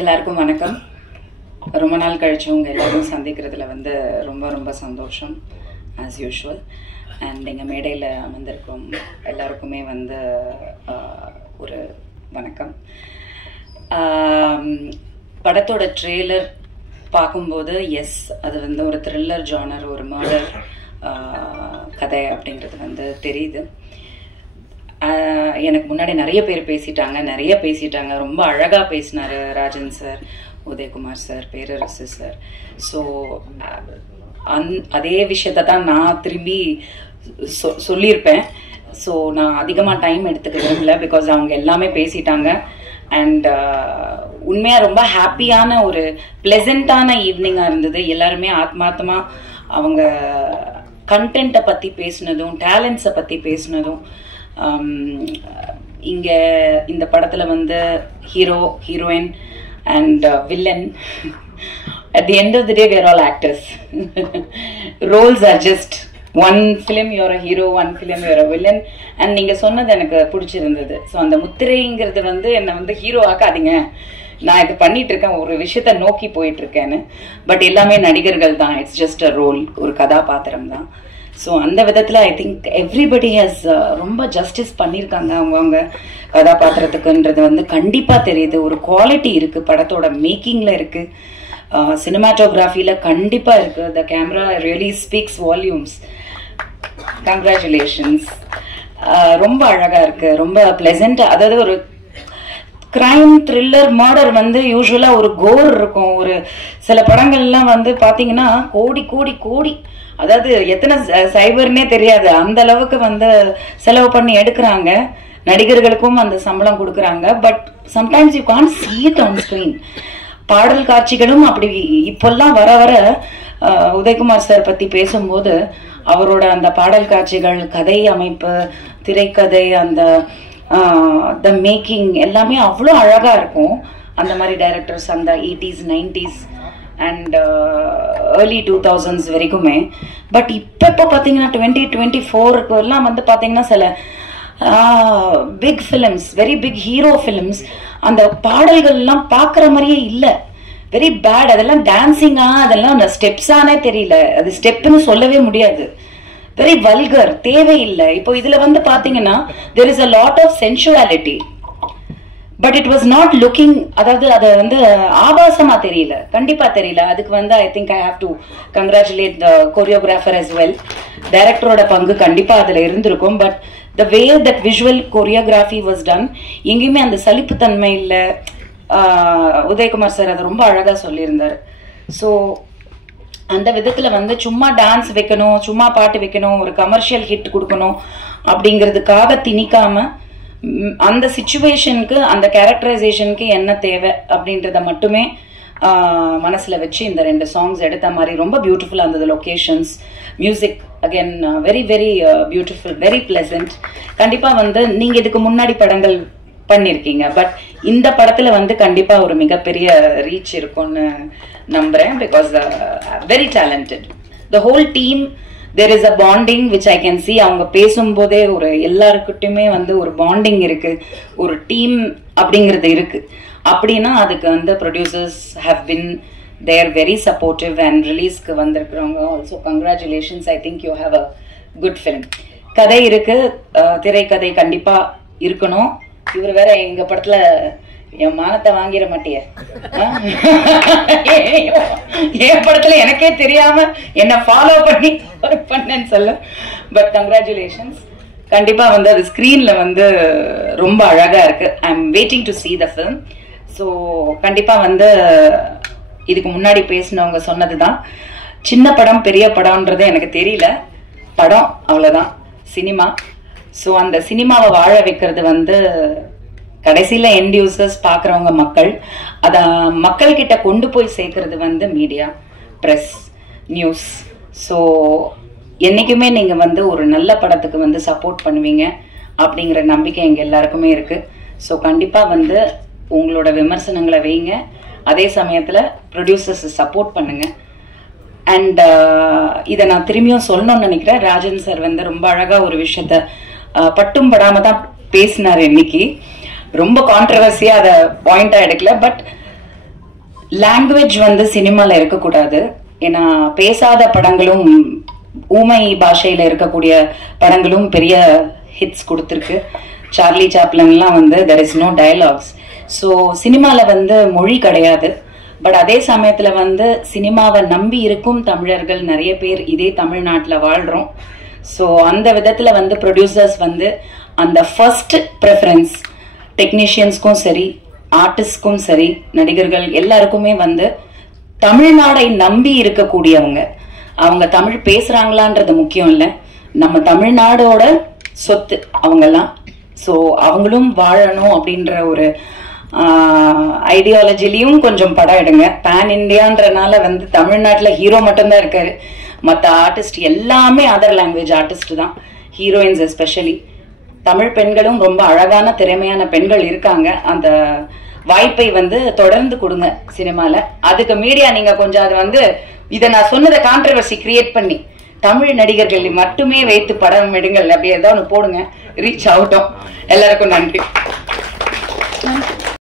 எல்லாருக்கும் வணக்கம். ரொம்ப நாள் கழிச்சு உங்க எல்லாரும் சந்திக்கிறதுல வந்து ரொம்ப ரொம்ப சந்தோஷம் ஆஸ் யூஷுவல். அண்ட் எங்கள் மேடையில் அமர்ந்திருக்கும் எல்லாருக்குமே வந்து ஒரு வணக்கம். படத்தோட ட்ரெய்லர் பார்க்கும்போது எஸ், அது வந்து ஒரு த்ரில்லர் ஜானர், ஒரு மர்டர் கதை அப்படிங்கிறது வந்து தெரியுது. எனக்கு முன்னாடி நிறைய பேர் பேசிட்டாங்க, ரொம்ப அழகாக பேசினார் ராஜன் சார், உதயகுமார் சார், பேரரசு சார். ஸோ அதே விஷயத்த தான் நான் திரும்பி சொல்லியிருப்பேன். ஸோ நான் அதிகமாக டைம் எடுத்துக்க விரும்பல, பிகாஸ் அவங்க எல்லாமே பேசிட்டாங்க. அண்ட் உண்மையாக ரொம்ப ஹாப்பியான ஒரு ப்ளெசண்ட்டான ஈவினிங்காக இருந்தது. எல்லாருமே ஆத்மார்த்தமாக அவங்க கண்டென்ட்டை பற்றி பேசினதும், டேலண்ட்ஸை பற்றி பேசினதும். இங்கே இந்த படத்தில் வந்து hero, heroine and villain, at the end of the day we are all actors. Roles are just one film you're a hero, one film you're a villain. and நீங்கள் சொன்னது எனக்கு பிடிச்சிருந்தது. ஸோ அந்த முத்திரைங்கிறது வந்து என்னை வந்து ஹீரோ ஆக்காதீங்க, நான் இது பண்ணிட்டு இருக்கேன், ஒரு விஷயத்த நோக்கி போயிட்டு இருக்கேன்னு. பட் எல்லாமே நடிகர்கள் தான், இட்ஸ் ஜஸ்ட் அ ரோல், ஒரு கதாபாத்திரம் தான். ஸோ அந்த விதத்தில் ஐ திங்க் எவ்ரிபடி ஹேஸ் ரொம்ப ஜஸ்டிஸ் பண்ணியிருக்காங்க அவங்கவுங்க கதாபாத்திரத்துக்குன்றது வந்து கண்டிப்பாக தெரியுது. ஒரு குவாலிட்டி இருக்குது, படத்தோட மேக்கிங்கில் இருக்குது, சினிமாட்டோகிராஃபியில் கண்டிப்பாக இருக்குது. The camera really speaks volumes. Congratulations. ரொம்ப அழகாக இருக்குது, ரொம்ப ப்ளெசண்ட்டாக. அதாவது ஒரு கிரைம், த்ரில்லர், மர்டர் வந்து யூஸ்வலாக ஒரு கோர் இருக்கும். ஒரு சில படங்கள்லாம் வந்து பார்த்தீங்கன்னா கோடி கோடி கோடி, அதாவது எத்தனை சைபர்னே தெரியாது, அந்த அளவுக்கு வந்து செலவு பண்ணி எடுக்கிறாங்க. நடிகர்களுக்கும் அந்த சம்பளம் கொடுக்குறாங்க. But sometimes you can't see it on screen. பாடல் காட்சிகளும் அப்படி இப்பெல்லாம் வர வர உதயகுமார் சார் பற்றி பேசும்போது அவரோட அந்த பாடல் காட்சிகள், கதை அமைப்பு, திரைக்கதை, அந்த த மேக்கிங் எல்லாமே அவ்வளோ அழகாக இருக்கும். அந்த மாதிரி டைரக்டர்ஸ் அந்த 80s 90s and early 2000s வரைக்குமே. பட் இப்போ பார்த்தீங்கன்னா 2024 எல்லாம் வந்து பார்த்தீங்கன்னா சில big films, very big hero films, அந்த பாடல்கள்லாம் பார்க்குற மாதிரியே இல்லை, வெரி பேட். அதெல்லாம் டான்ஸிங்கா, அதெல்லாம் அந்த ஸ்டெப்ஸானே தெரியல, அது ஸ்டெப்புன்னு சொல்லவே முடியாது, வெரி வல்கர், தேவையில்லை. இப்போ இதுல வந்து பாத்தீங்கன்னா there is a lot of sensuality, but it was not looking, அதாவது அது வந்து ஆபாசமா தெரியல, கண்டிப்பா தெரியல. அதுக்கு வந்து I think I have to congratulate the choreographer as well. டைரக்டரோட பங்கு கண்டிப்பா அதுல இருந்திருக்கும். But the way that visual choreography was done, எங்கேயுமே அந்த சலிப்புத்தன்மை இல்லை. உதயகுமார் சார் அதை ரொம்ப அழகா சொல்லியிருந்தார். ஸோ அந்த விதத்துல வந்து சும்மா டான்ஸ் வைக்கணும், சும்மா பாட்டு வைக்கணும், ஒரு கமர்ஷியல் ஹிட் கொடுக்கணும் அப்படிங்கிறதுக்காக திணிக்காம அந்த சிச்சுவேஷனுக்கு, அந்த கேரக்டரைசேஷனுக்கு என்ன தேவை அப்படின்றத மட்டுமே மனசுல வச்சு இந்த 2 சாங்ஸ் எடுத்த மாதிரி ரொம்ப பியூட்டிஃபுல்லா இருந்தது. Locations, music again very very beautiful, very pleasant. கண்டிப்பா வந்து நீங்க இதுக்கு முன்னாடி படங்கள் பண்ணிருக்கீங்க, பட் இந்த படத்துல வந்து கண்டிப்பா ஒரு மிகப்பெரிய ரீச் இருக்கும்னு நம்புறேன். Because very talented the whole team. there is a bonding which I can see. அவங்க பேசும்போதே ஒரு எல்லாருக்கிட்டையுமே வந்து ஒரு பாண்டிங் இருக்கு, ஒரு டீம் அப்படிங்கிறது இருக்கு. அப்படின்னா அதுக்கு வந்து producers have been there very supportive. And ரிலீஸ்க்கு வந்திருக்கிறவங்க also congratulations. I think you have a good film. கதை இருக்கு, திரைக்கதை கண்டிப்பா இருக்கணும். இவர் வேற எங்க படத்துல என் மானத்தை வாங்கிட மாட்டிய, என் படத்துல எனக்கே தெரியாம என்ன ஃபாலோ பண்ணி பண்ணேன்னு சொல்ல. But congratulations. கண்டிப்பா வந்து அது ஸ்கிரீன்ல வந்து ரொம்ப அழகா இருக்கு. I am waiting to see the film. So கண்டிப்பா வந்து இதுக்கு முன்னாடி பேசினவங்க சொன்னதுதான், சின்ன படம் பெரிய படம்ன்றது எனக்கு தெரியல, படம் அவ்வளவுதான், சினிமா. ஸோ அந்த சினிமாவை வாழ வைக்கிறது வந்து கடைசியில எண்ட் யூசர்ஸ் பார்க்குறவங்க மக்கள். அதை மக்கள்கிட்ட கொண்டு போய் சேர்க்கறது வந்து மீடியா, ப்ரெஸ், நியூஸ். ஸோ என்றைக்குமே நீங்கள் வந்து ஒரு நல்ல படத்துக்கு வந்து சப்போர்ட் பண்ணுவீங்க அப்படிங்கிற நம்பிக்கை எங்கள் எல்லாருக்குமே இருக்குது. ஸோ கண்டிப்பாக வந்து உங்களோட விமர்சனங்களை வைங்க, அதே சமயத்தில் ப்ரொடியூசர்ஸை சப்போர்ட் பண்ணுங்க. அண்ட் இதை நான் திரும்பியும் சொல்லணும்னு நினைக்கிறேன். ராஜன் சார் வந்து ரொம்ப அழகாக ஒரு விஷயத்த பட்டும் படாம தான் பேசினார். இன்னைக்கு ரொம்ப கான்ட்ரவர்சியாக அதை பாயிண்டாக எடுக்கல. பட் லாங்குவேஜ் வந்து சினிமால இருக்கக்கூடாது. ஏன்னா பேசாத படங்களும் ஊமை பாஷையில இருக்கக்கூடிய படங்களும் பெரிய ஹிட்ஸ் கொடுத்துருக்கு. சார்லி சாப்ளின்லாம் வந்து there is no dialogues. So சினிமால வந்து மொழி கிடையாது. பட் அதே சமயத்துல வந்து சினிமாவை நம்பி இருக்கும் தமிழர்கள் நிறைய பேர் இதே தமிழ்நாட்டில் வாழ்றோம். ஸோ அந்த விதத்துல வந்து ப்ரொடியூசர்ஸ் வந்து அந்த ஃபர்ஸ்ட் ப்ரெஃபரன்ஸ் டெக்னீஷியன்ஸ்க்கும் சரி, ஆர்டிஸ்ட்க்கும் சரி, நடிகர்கள் எல்லாருக்குமே வந்து தமிழ்நாடை நம்பி இருக்கக்கூடியவங்க. அவங்க தமிழ் பேசுறாங்களான்றது முக்கியம் இல்லை, நம்ம தமிழ்நாடோட சொத்து அவங்கெல்லாம். ஸோ அவங்களும் வாழணும் அப்படின்ற ஒரு ஐடியாலஜிலையும் கொஞ்சம் படம் எடுங்க. பேன் இண்டியான்றனால வந்து தமிழ்நாட்டில் ஹீரோ மட்டும்தான் இருக்காரு, மற்ற ஆர்டிஸ்ட் எல்லாமே அதர் லாங்குவேஜ் ஆர்டிஸ்ட் தான், ஹீரோயின்ஸ் எஸ்பெஷலி. தமிழ் பெண்களும் ரொம்ப அழகான திறமையான பெண்கள் இருக்காங்க. அந்த வாய்ப்பை வந்து தொடர்ந்து கொடுங்க சினிமால. அதுக்கு மீடியா நீங்க கொஞ்சம் அது வந்து இதை நான் சொன்னதை கான்ட்ரவர்சி கிரியேட் பண்ணி தமிழ் நடிகர்கள் மட்டுமே வைத்து படம் எடுங்கள் அப்படி ஏதாவது ஒன்று போடுங்க, ரீச் ஆகட்டும். எல்லாருக்கும் நன்றி.